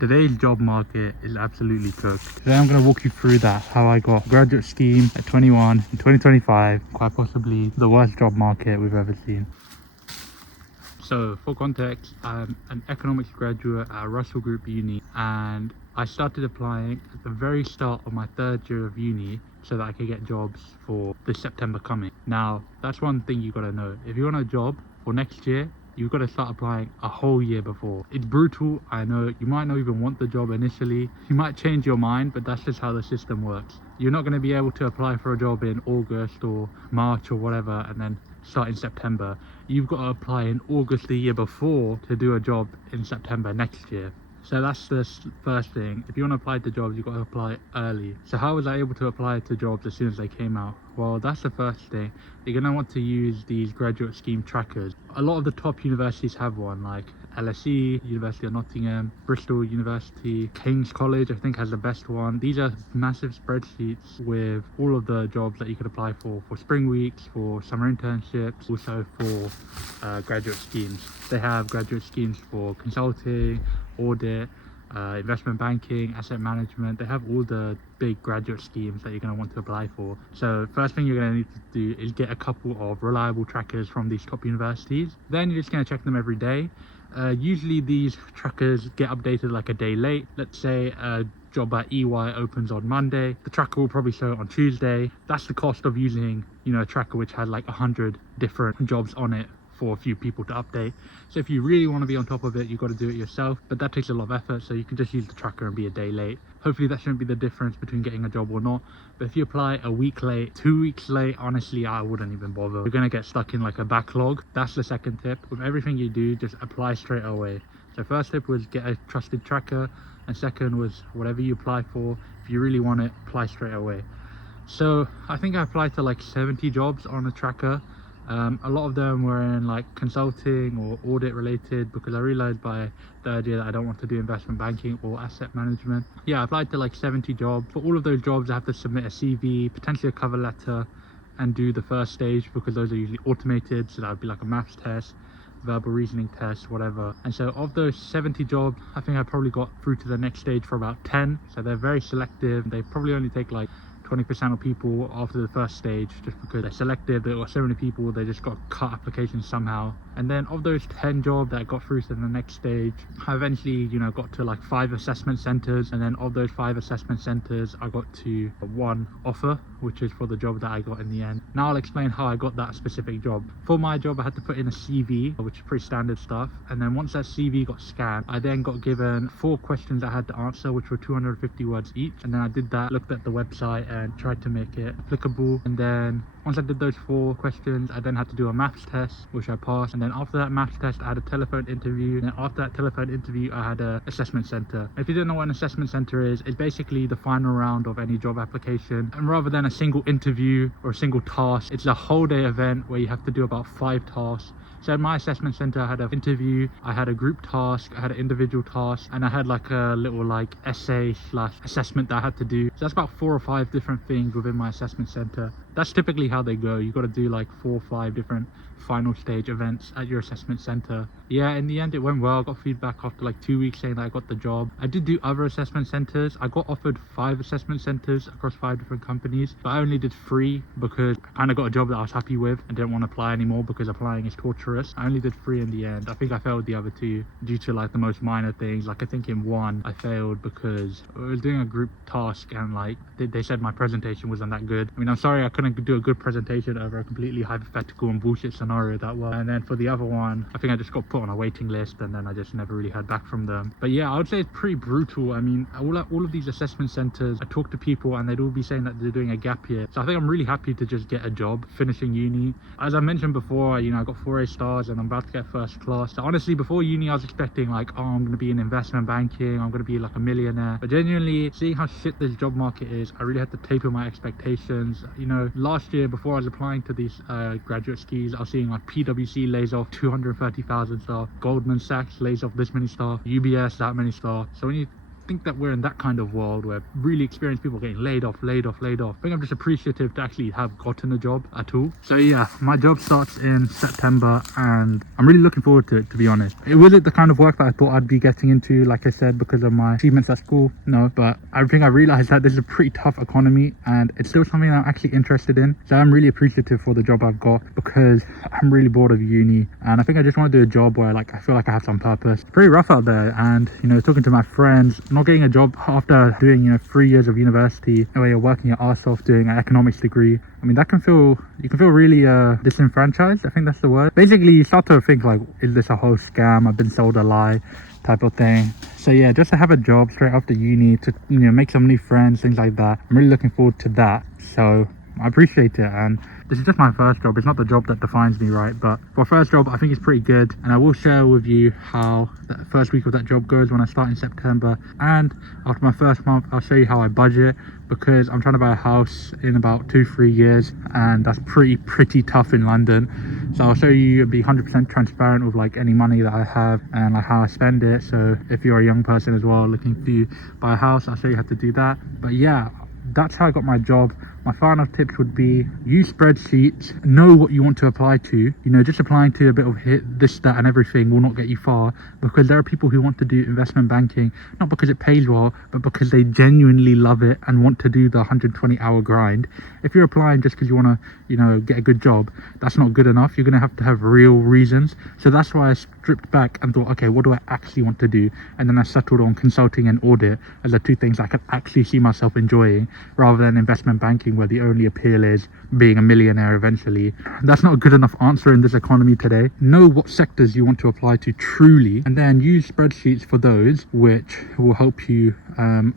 Today's job market is absolutely cooked. Today I'm going to walk you through that, how I got graduate scheme at 21 in 2025, quite possibly the worst job market we've ever seen. So for context, I'm an economics graduate at Russell Group Uni, and I started applying at the very start of my third year of uni so that I could get jobs for this September coming. Now, that's one thing you got to know. If you want a job for next year, you've got to start applying a whole year before. It's brutal, I know. You might not even want the job initially. You might change your mind, but that's just how the system works. You're not going to be able to apply for a job in August or March or whatever and then start in September. You've got to apply in August the year before to do a job in September next year. So that's the first thing. If you want to apply to jobs, you've got to apply early. So how was I able to apply to jobs as soon as they came out? Well, that's the first thing. You're going to want to use these graduate scheme trackers. A lot of the top universities have one, like LSE, University of Nottingham, Bristol University, King's College I think has the best one. These are massive spreadsheets with all of the jobs that you could apply for spring weeks, for summer internships, also for graduate schemes. They have graduate schemes for consulting, audit, investment banking, asset management. They have all the big graduate schemes that you're going to want to apply for. So first thing you're going to need to do is get a couple of reliable trackers from these top universities. Then you're just going to check them every day. Usually these trackers get updated like a day late. Let's say a job at EY opens on Monday, the tracker will probably show it on Tuesday. That's the cost of using, you know, a tracker which has like 100 different jobs on it for a few people to update. So if you really want to be on top of it, you've got to do it yourself, but that takes a lot of effort, so you can just use the tracker and be a day late. Hopefully that shouldn't be the difference between getting a job or not, but if you apply a week late, 2 weeks late, honestly I wouldn't even bother. You're gonna get stuck in like a backlog. That's the second tip. With everything you do, just apply straight away. So first tip was get a trusted tracker, and second was whatever you apply for, if you really want it, apply straight away. So I think I applied to like 70 jobs on a tracker. A lot of them were in like consulting or audit related, because I realized by third year that I don't want to do investment banking or asset management. Yeah, I applied to like 70 jobs. For all of those jobs I have to submit a CV, potentially a cover letter, and do the first stage, because those are usually automated, so that would be like a maths test, verbal reasoning test, whatever. And so of those 70 jobs, I think I probably got through to the next stage for about 10. So they're very selective. They probably only take like 20% of people after the first stage, just because they're selective. There were so many people, they just got cut applications somehow. And then of those 10 jobs that got through to the next stage, I eventually, you know, got to like 5 assessment centers, and then of those 5 assessment centers I got to 1 offer, which is for the job that I got in the end. Now I'll explain how I got that specific job. For my job I had to put in a CV, which is pretty standard stuff, and then once that CV got scanned, I then got given 4 questions I had to answer, which were 250 words each, and then I did that, looked at the website and tried to make it applicable. And then once I did those 4 questions, I then had to do a maths test, which I passed. And then after that maths test, I had a telephone interview. And then after that telephone interview, I had an assessment center. If you don't know what an assessment center is, it's basically the final round of any job application. And rather than a single interview or a single task, it's a whole day event where you have to do about 5 tasks. So in my assessment center, I had an interview, I had a group task, I had an individual task, and I had like a little like essay / assessment that I had to do. So that's about 4 or 5 different things within my assessment center. That's typically how they go. You got to do like 4 or 5 different final stage events at your assessment center. Yeah, in the end it went well. I got feedback after like 2 weeks saying that I got the job. I did do other assessment centers. I got offered 5 assessment centers across 5 different companies, but I only did 3 because I kind of got a job that I was happy with and didn't want to apply anymore because applying is torturous. I only did 3 in the end. I think I failed the other 2 due to like the most minor things. Like I think in 1 I failed because I was doing a group task and like they said my presentation wasn't that good. I mean, I'm sorry I couldn't do a good presentation over a completely hypothetical and bullshit scenario that well. And then for the other one, I think I just got put on a waiting list, and then I just never really heard back from them. But yeah, I would say it's pretty brutal. I mean, all of these assessment centers, I talk to people and they'd all be saying that they're doing a gap year. So I think I'm really happy to just get a job finishing uni. As I mentioned before, you know, I got 4 A stars and I'm about to get first class. So honestly, before uni I was expecting like, oh, I'm going to be in investment banking, I'm going to be like a millionaire. But genuinely, seeing how shit this job market is, I really had to taper my expectations. You know, last year before I was applying to these graduate schemes, I was seeing like PwC lays off 230,000 staff, Goldman Sachs lays off this many staff, UBS that many staff. So when you think that we're in that kind of world where really experienced people getting laid off. I think I'm just appreciative to actually have gotten a job at all. So yeah, my job starts in September and I'm really looking forward to it, to be honest. It wasn't the kind of work that I thought I'd be getting into, like I said, because of my achievements at school. No, but I think I realized that this is a pretty tough economy and it's still something that I'm actually interested in. So I'm really appreciative for the job I've got because I'm really bored of uni and I think I just want to do a job where like I feel like I have some purpose. It's pretty rough out there, and you know, talking to my friends, not getting a job after doing 3 years of university where you're working your arse off doing an economics degree, I mean, that can feel, you can feel really disenfranchised. I think that's the word. Basically, you start to think like, is this a whole scam? I've been sold a lie type of thing. So yeah, just to have a job straight after uni, to make some new friends, things like that. I'm really looking forward to that. So I appreciate it, and this is just my first job. It's not the job that defines me, right? But for a first job, I think it's pretty good, and I will share with you how the first week of that job goes when I start in September. And after my first month, I'll show you how I budget, because I'm trying to buy a house in about 2-3 years, and that's pretty tough in London. So I'll show you and be 100% transparent with like any money that I have and like how I spend it. So if you're a young person as well looking to buy a house, I'll show you how to do that. But yeah, that's how I got my job. My final tips would be use spreadsheets, know what you want to apply to. Just applying to a bit of this, that and everything will not get you far, because there are people who want to do investment banking, not because it pays well, but because they genuinely love it and want to do the 120-hour grind. If you're applying just because you want to, get a good job, that's not good enough. You're going to have real reasons. So that's why I stripped back and thought, okay, what do I actually want to do? And then I settled on consulting and audit as the two things I could actually see myself enjoying, rather than investment banking, where the only appeal is being a millionaire eventually. That's not a good enough answer in this economy today. Know what sectors you want to apply to truly, and then use spreadsheets for those, which will help you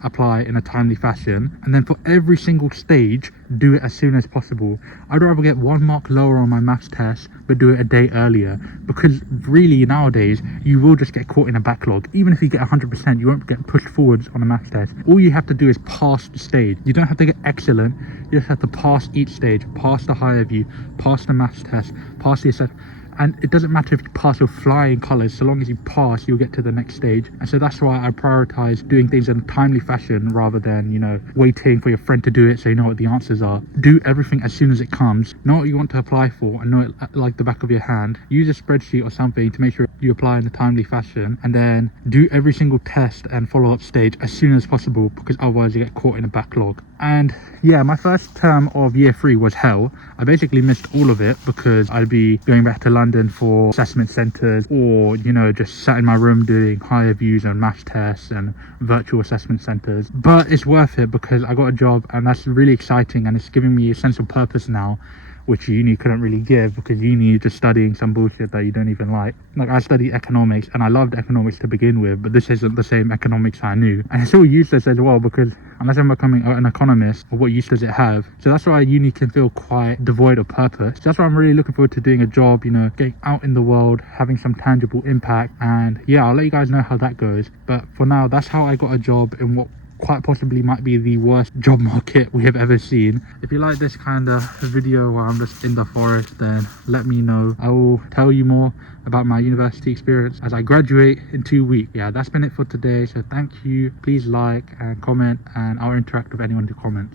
apply in a timely fashion. And then for every single stage, do it as soon as possible. I'd rather get 1 mark lower on my maths test but do it a day earlier, because really nowadays you will just get caught in a backlog. Even if you get 100%, you won't get pushed forwards on a maths test. All you have to do is pass the stage. You don't have to get excellent, you just have to pass each stage, pass the higher view, pass the maths test, pass the assessment. And it doesn't matter if you pass with flying colours, so long as you pass, you'll get to the next stage. And so that's why I prioritize doing things in a timely fashion, rather than, waiting for your friend to do it so you know what the answers are. Do everything as soon as it comes. Know what you want to apply for and know it like the back of your hand. Use a spreadsheet or something to make sure you apply in a timely fashion, and then do every single test and follow-up stage as soon as possible, because otherwise you get caught in a backlog. And yeah, my first term of year 3 was hell. I basically missed all of it because I'd be going back to London for assessment centres, or just sat in my room doing higher views and maths tests and virtual assessment centres. But it's worth it because I got a job, and that's really exciting, and it's giving me a sense of purpose now, which uni couldn't really give, because uni is just studying some bullshit that you don't even like. Like, I studied economics and I loved economics to begin with, but this isn't the same economics I knew. And it's all useless as well, because unless I'm becoming an economist, what use does it have? So that's why uni can feel quite devoid of purpose. So that's why I'm really looking forward to doing a job, getting out in the world, having some tangible impact. And yeah, I'll let you guys know how that goes. But for now, that's how I got a job in what quite possibly might be the worst job market we have ever seen. If you like this kind of video where I'm just in the forest, then let me know. I will tell you more about my university experience as I graduate in 2 weeks. Yeah, that's been it for today. So thank you. Please like and comment, and I'll interact with anyone who comments.